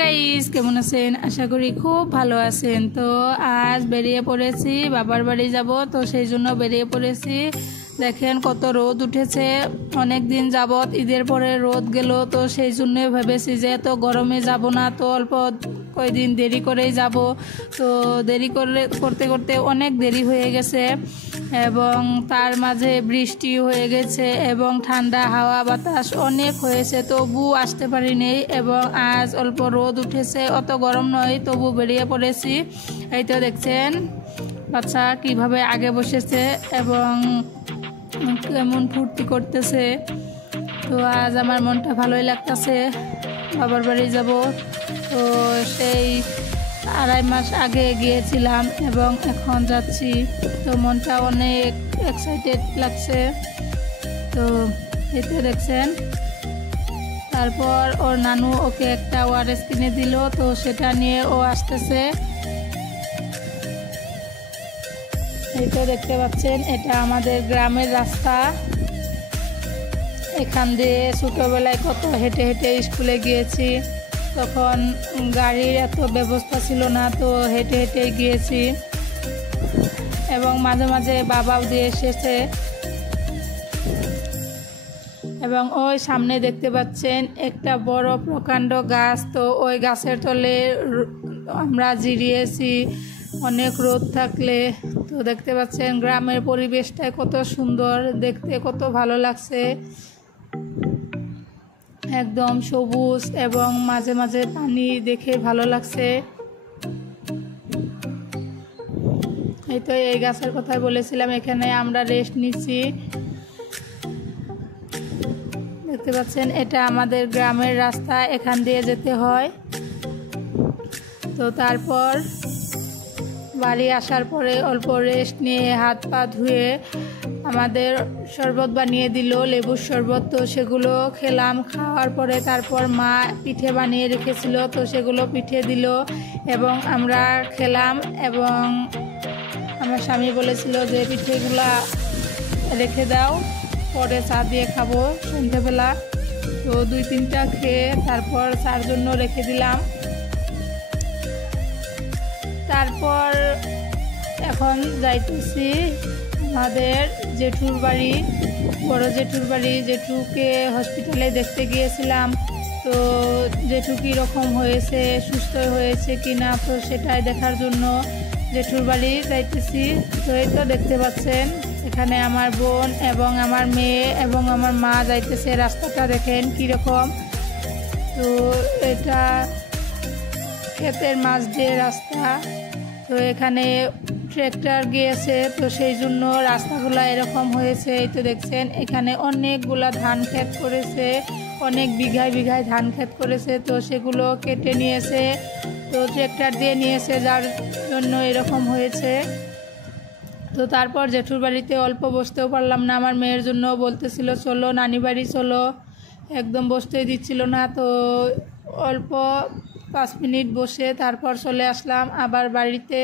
Guys, কেমন আছেন? আশা করি খুব ভালো আছেন। তো আজ বেরিয়ে পড়েছি, বাবার বাড়ি যাব, তো সেই জন্য বেরিয়ে পড়েছি। দেখেন কত রোদ উঠেছে, অনেক দিন যাবত ঈদের পরে রোদ গেল, তো সেই জন্য ভেবেছি যে তো গরমে যাব না, তো অল্প কয়েকদিন দেরি করেই যাব। তো দেরি করতে করতে অনেক দেরি হয়ে গেছে এবং তার মাঝে বৃষ্টি হয়ে গেছে এবং ঠান্ডা হাওয়া বাতাস অনেক হয়েছে, তবু আসতে পারিনি। এবং আজ অল্প রোদ উঠেছে, অত গরম নয়, তবু বেরিয়ে পড়েছি। এই তো দেখছেন বাচ্চা কিভাবে আগে বসেছে এবং কেমন ফুর্তি করতেছে। তো আজ আমার মনটা ভালোই লাগতেছে, বাবার বাড়ি যাব। তো সেই 2.5 মাস আগে গিয়েছিলাম এবং এখন যাচ্ছি, তো মনটা অনেক এক্সাইটেড লাগছে। তো এতে দেখছেন, তারপর ওর নানু ওকে একটা ওআরএস কিনে দিল, তো সেটা নিয়ে ও আসতেছে। এই তো দেখতে পাচ্ছেন, এটা আমাদের গ্রামের রাস্তা। এখান দিয়ে ছোটোবেলায় কত হেঁটে হেঁটে স্কুলে গিয়েছি, তখন গাড়ির এত ব্যবস্থা ছিল না, তো হেঁটে হেঁটে গিয়েছি এবং মাঝে মাঝে বাবাও দিয়ে এসেছে। এবং ওই সামনে দেখতে পাচ্ছেন একটা বড় প্রকাণ্ড গাছ, তো ওই গাছের তলে আমরা জিরিয়েছি অনেক রোদ থাকলে। তো দেখতে পাচ্ছেন গ্রামের পরিবেশটা কত সুন্দর দেখতে, কত ভালো লাগছে, একদম সবুজ এবং মাঝে মাঝে পানি দেখে ভালো লাগছে। এই তো এই গাছের কথাই বলেছিলাম, এখানে আমরা রেস্ট নিচ্ছি। দেখতে পাচ্ছেন এটা আমাদের গ্রামের রাস্তা, এখান দিয়ে যেতে হয়। তো তারপর বাড়ি আসার পরে অল্প রেস্ট নিয়ে হাত পা ধুয়ে আমাদের শরবত বানিয়ে দিল, লেবুর শরবত। তো সেগুলো খেলাম, খাওয়ার পরে তারপর মা পিঠে বানিয়ে রেখেছিল, তো সেগুলো পিঠে দিল এবং আমরা খেলাম। এবং আমার স্বামী বলেছিল যে পিঠেগুলা রেখে দাও, পরে চা দিয়ে খাবো সন্ধ্যেবেলা। তো 2-3টা খেয়ে তারপর চার জন্য রেখে দিলাম। তারপর এখন যাইতেছি আমাদের জেঠুর বাড়ি, বড় জেঠুর বাড়ি। জেঠুকে হসপিটালে দেখতে গিয়েছিলাম, তো জেঠু কীরকম হয়েছে, সুস্থ হয়েছে কি না, তো সেটাই দেখার জন্য জেঠুর বাড়ি যাইতেছি। তো এই তো দেখতে পাচ্ছেন এখানে আমার বোন এবং আমার মেয়ে এবং আমার মা যাইতেছে। রাস্তাটা দেখেন কীরকম, তো এটা ক্ষেতের মাঝ দিয়ে রাস্তা, তো এখানে ট্র্যাক্টর গিয়েছে, তো সেই জন্য রাস্তাগুলো এরকম হয়েছে। এই তো দেখছেন এখানে অনেকগুলা ধান ক্ষেত করেছে, অনেক বিঘায় বিঘায় ধান ক্ষেত করেছে, তো সেগুলো কেটে নিয়েছে, তো ট্র্যাক্টর দিয়ে নিয়েছে, যার জন্য এরকম হয়েছে। তো তারপর জেঠুর বাড়িতে অল্প বসতেও পারলাম না, আমার মেয়ের জন্য বলতেছিল চলো নানি বাড়ি চলো, একদম বসতেই দিচ্ছিল না। তো অল্প 5 মিনিট বসে তারপর চলে আসলাম আবার বাড়িতে।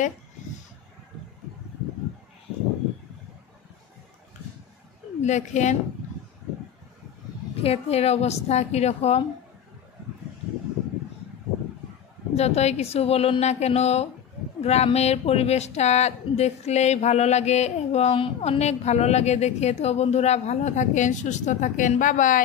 দেখেন ক্ষেতের অবস্থা কীরকম। যতই কিছু বলুন না কেন, গ্রামের পরিবেশটা দেখলেই ভালো লাগে এবং অনেক ভালো লাগে দেখে। তো বন্ধুরা ভালো থাকেন, সুস্থ থাকেন, বাই বাই।